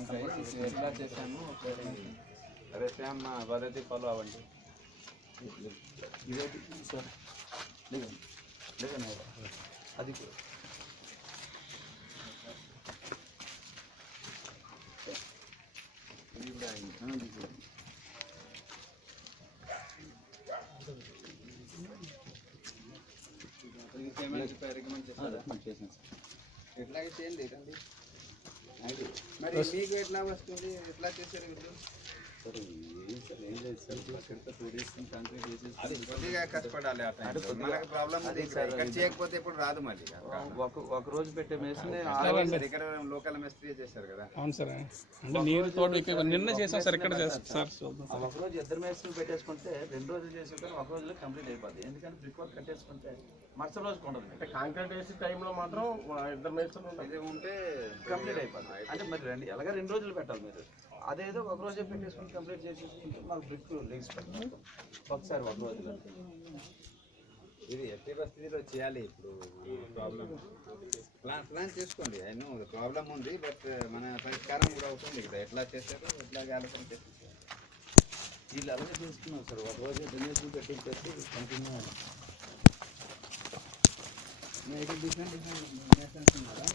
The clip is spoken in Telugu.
ఉంటాయి. ఎట్లా చేసాము ఒకసారి రేపే అమ్మ పద్ధతి ఫాలో అవ్వండి. ఇదేంటి సార్ లేదన్నా అది రికమెండ్ చేశాను సార్. ఎట్లాగే చేయండి రండి. మరి మీకు ఎట్లా వస్తుంది, ఎట్లా చేశారు వీళ్ళు? ఏం లేదు సార్, 2 days కంప్లీట్ చేసేసి కొద్దిగా కష్టపడాలి. మనకు ప్రాబ్లం ఉంది ఇక్కడ చేయకపోతే ఇప్పుడు రాదు. మళ్ళీ ఒక రోజు పెట్టే మేస్త్రి ఇక్కడ లోకల్ మేస్త్రి చేశారు కదా. అవును సార్, అంటే నీరు తోట నిన్న చేసాం సార్. ఇక్కడ సార్ ఒక రోజు 2 మేస్త్రులు పెట్టేసుకుంటే 2 రోజులు చేసి ఒక రోజులో కంప్లీట్ అయిపోద్ది. ఎందుకంటే బ్రిక్ వర్క్ కట్టేసుకుంటే మరుసటి రోజు ఉండదు. అంటే కాంక్రీట్ వేసే టైంలో మాత్రం 2 మేస్త్రులు ఉంటే కంప్లీట్ అయిపోద్ది. అంటే మరి ఎలాగ 2 రోజులు పెట్టాలి మీరు. అదేదో ఒక రోజే పెట్టేసుకుని కంప్లీట్ చేసేసుకుంటే మాకు బ్రిక్ లెగ్స్ పెట్టాలి ఒకసారి ఒక రోజులో. ఇది ఎట్టి పరిస్థితిలో చేయాలి. ఇప్పుడు ప్రాబ్లం ప్లాన్ చేసుకోండి. అయినా ప్రాబ్లం ఉంది, బట్ మన పరిష్కారం కూడా అవుతుంది. ఇక్కడ ఎట్లా చేశారు, ఎట్లా ఆలోచన చేస్తారు. వీళ్ళు అలాగే చేసుకున్నాం సార్. ఒక రోజు డొనేషన్ పెట్టించేసి కంటిన్యూ డిఫరెంట్ ఉన్నారా.